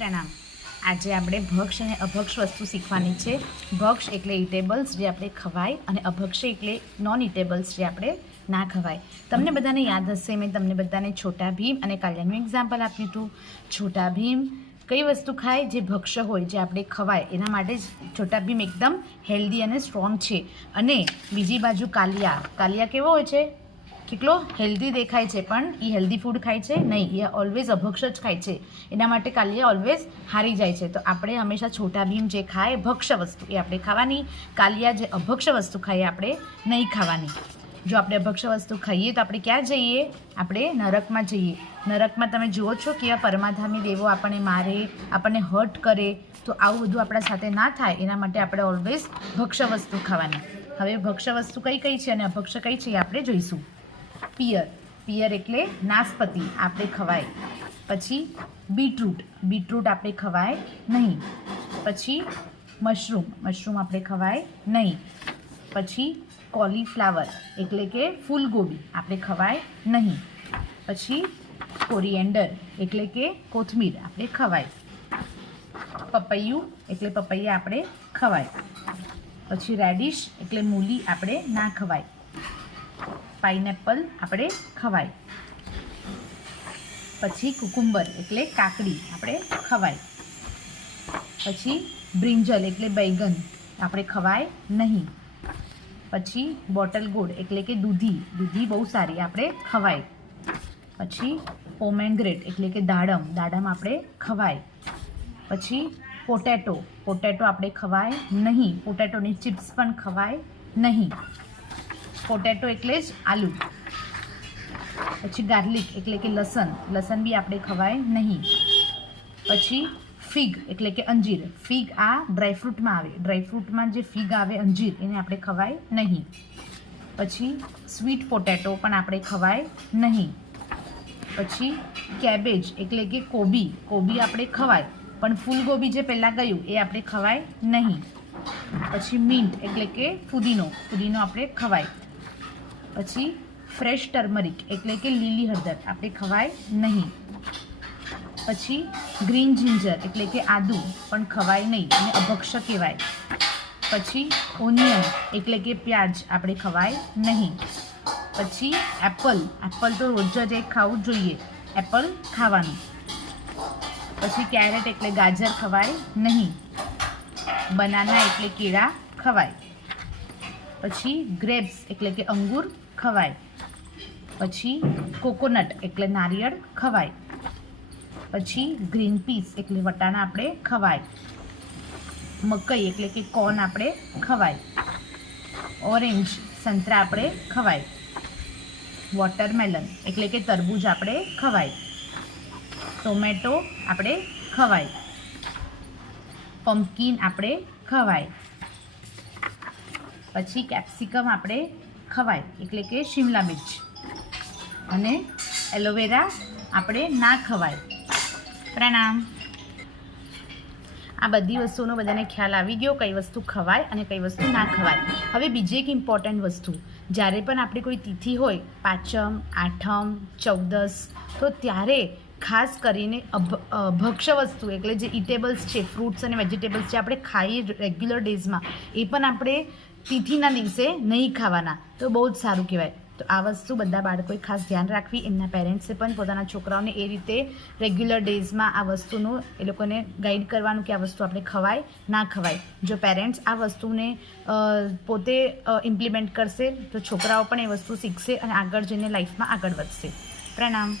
પ્રણામ. આજે આપણે ભક્ષ અને અભક્ષ વસ્તુ શીખવાની છે. ભક્ષ એટલે ઇટેબલ્સ જે આપણે ખવાય અને અભક્ષ એટલે નોન ઇટેબલ્સ જે આપણે ના ખવાય. તમને બધાને યાદ હશે, મેં તમને બધાને છોટા ભીમ અને કાલ્યાનું એક્ઝામ્પલ આપ્યું હતું. છોટા ભીમ કઈ વસ્તુ ખાય જે ભક્ષ હોય, જે આપણે ખવાય? એના માટે છોટા ભીમ એકદમ હેલ્ધી અને સ્ટ્રોંગ છે. અને બીજી બાજુ કાલિયા. કાલિયા કેવો હોય છે? કેટલો હેલ્ધી દેખાય છે પણ એ હેલ્ધી ફૂડ ખાય છે? નહીં એ ઓલવેઝ અભક્ષ જ ખાય છે. એના માટે કાલિયા ઓલવેઝ હારી જાય છે. તો આપણે હંમેશા છોટા ભીમ જે ખાય ભક્ષ્ય વસ્તુ એ આપણે ખાવાની. કાલિયા જે અભક્ષ વસ્તુ ખાઈએ આપણે, નહીં ખાવાની. જો આપણે અભક્ષ વસ્તુ ખાઈએ તો આપણે ક્યાં જઈએ? આપણે નરકમાં જઈએ. નરકમાં તમે જુઓ છો કેવા પરમાધામી દેવો આપણને મારે, આપણને હર્ટ કરે. તો આવું બધું આપણા સાથે ના થાય. એના માટે આપણે ઓલવેઝ ભક્ષ્ય વસ્તુ ખાવાની. હવે ભક્ષ્ય વસ્તુ કઈ કઈ છે અને અભક્ષ્ય કઈ છે એ આપણે જોઈશું. પિયર. પિયર એટલે નાસપતિ, આપણે ખવાય. પછી બીટરૂટ. બીટરૂટ આપણે ખવાય નહીં. પછી મશરૂમ. મશરૂમ આપણે ખવાય નહીં. પછી કોલીફ્લાવર, એટલે કે ફૂલગોબી આપણે ખવાય નહીં. પછી કોરિએન્ડર, એટલે કે કોથમીર આપણે ખવાય. પપૈયું, એટલે પપૈયા આપણે ખવાય. પછી રેડિશ, એટલે મૂલી આપણે ના ખવાય. પાઇનેપલ આપણે ખવાય. પછી કુકુંબર એટલે કાકડી આપણે ખવાય. પછી બ્રિંજલ એટલે બેંગન આપણે ખવાય નહીં. પછી બોટલ ગોળ એટલે કે દૂધી દૂધી બહુ સારી આપણે ખવાય. પછી પોમેન્ગ્રેટ એટલે કે દાડમ દાડમ આપણે ખવાય. પછી પોટેટો પોટેટો આપણે ખવાય નહીં. પોટેટોની ચિપ્સ પણ ખવાય નહીં. પોટેટો એટલે જ આલુ. પછી ગાર્લિક એટલે કે લસણ. લસણ બી આપણે ખવાય નહીં. પછી ફીગ એટલે કે અંજીર. ફિગ આ ડ્રાયફ્રૂટમાં આવે. ડ્રાયફ્રૂટમાં જે ફિગ આવે અંજીર, એને આપણે ખવાય નહીં. પછી સ્વીટ પોટેટો પણ આપણે ખવાય નહીં. પછી કેબેજ એટલે કે કોબી. કોબી આપણે ખવાય. પણ ફૂલગોબી જે પહેલાં ગયું, એ આપણે ખવાય નહીં. પછી મિન્ટ એટલે કે ફુદીનો ફુદીનો આપણે ખવાય. પછી ફ્રેશ ટર્મરિક એટલે કે લીલી હળદર. આપણે ખવાય નહીં. પછી ગ્રીન જિંજર એટલે કે આદુ પણ ખવાય નહીં અને અભક્ષ કહેવાય. પછી ઓનિયન એટલે કે પ્યાજ આપણે ખવાય નહીં. પછી એપલ એપલ તો રોજ જ એક ખાવું જોઈએ. એપલ ખાવાનું. પછી કેરેટ એટલે ગાજર ખવાય નહીં. બનાના એટલે કેળા ખવાય. પછી ગ્રેપ્સ એટલે કે અંગૂર ખવાય. પછી કોકોનટ એટલે નારિયેળ ખવાય. પછી ગ્રીન પીસ એટલે વટાણા આપણે ખવાય. મકઈ એટલે કે કોર્ન આપણે ખવાય. ઓરેન્જ સંતરા આપણે ખવાય. વોટરમેલન એટલે કે તરબૂજ આપણે ખવાય. ટોમેટો આપણે ખવાય. પમ્પકિન આપણે ખવાય. પછી કેપ્સિકમ આપણે ખવાય, એટલે કે શિમલા મિર્ચ. અને એલોવેરા આપણે ના ખવાય. પ્રણામ. આ બધી વસ્તુનો બધાને ખ્યાલ આવી ગયો, કઈ વસ્તુ ખવાય અને કઈ વસ્તુ ના ખવાય. હવે બીજી એક ઇમ્પોર્ટન્ટ વસ્તુ, જ્યારે પણ આપણી કોઈ તિથિ હોય, પાંચમ, આઠમ, ચૌદસ, તો ત્યારે ખાસ કરીને ભક્ષ્ય વસ્તુ, એટલે જે ઇટેબલ્સ છે ફ્રૂટ્સ અને વેજીટેબલ્સ જે આપણે ખાઈએ રેગ્યુલર ડેઝમાં એ પણ આપણે તિથિના દિવસે નહીં ખાવાના. તો બહુ જ સારું કહેવાય. તો આ વસ્તુ બધા બાળકોએ ખાસ ધ્યાન રાખવી. એમના પેરેન્ટ્સે પણ પોતાના છોકરાઓને એ રીતે રેગ્યુલર ડેઝમાં આ વસ્તુનું એ લોકોને ગાઈડ કરવાનું કે આ વસ્તુ આપણે ખવાય, ના ખવાય. જો પેરેન્ટ્સ આ વસ્તુને પોતે ઇમ્પ્લિમેન્ટ કરશે, તો છોકરાઓ પણ એ વસ્તુ શીખશે અને આગળ જઈને લાઈફમાં આગળ વધશે. પ્રણામ.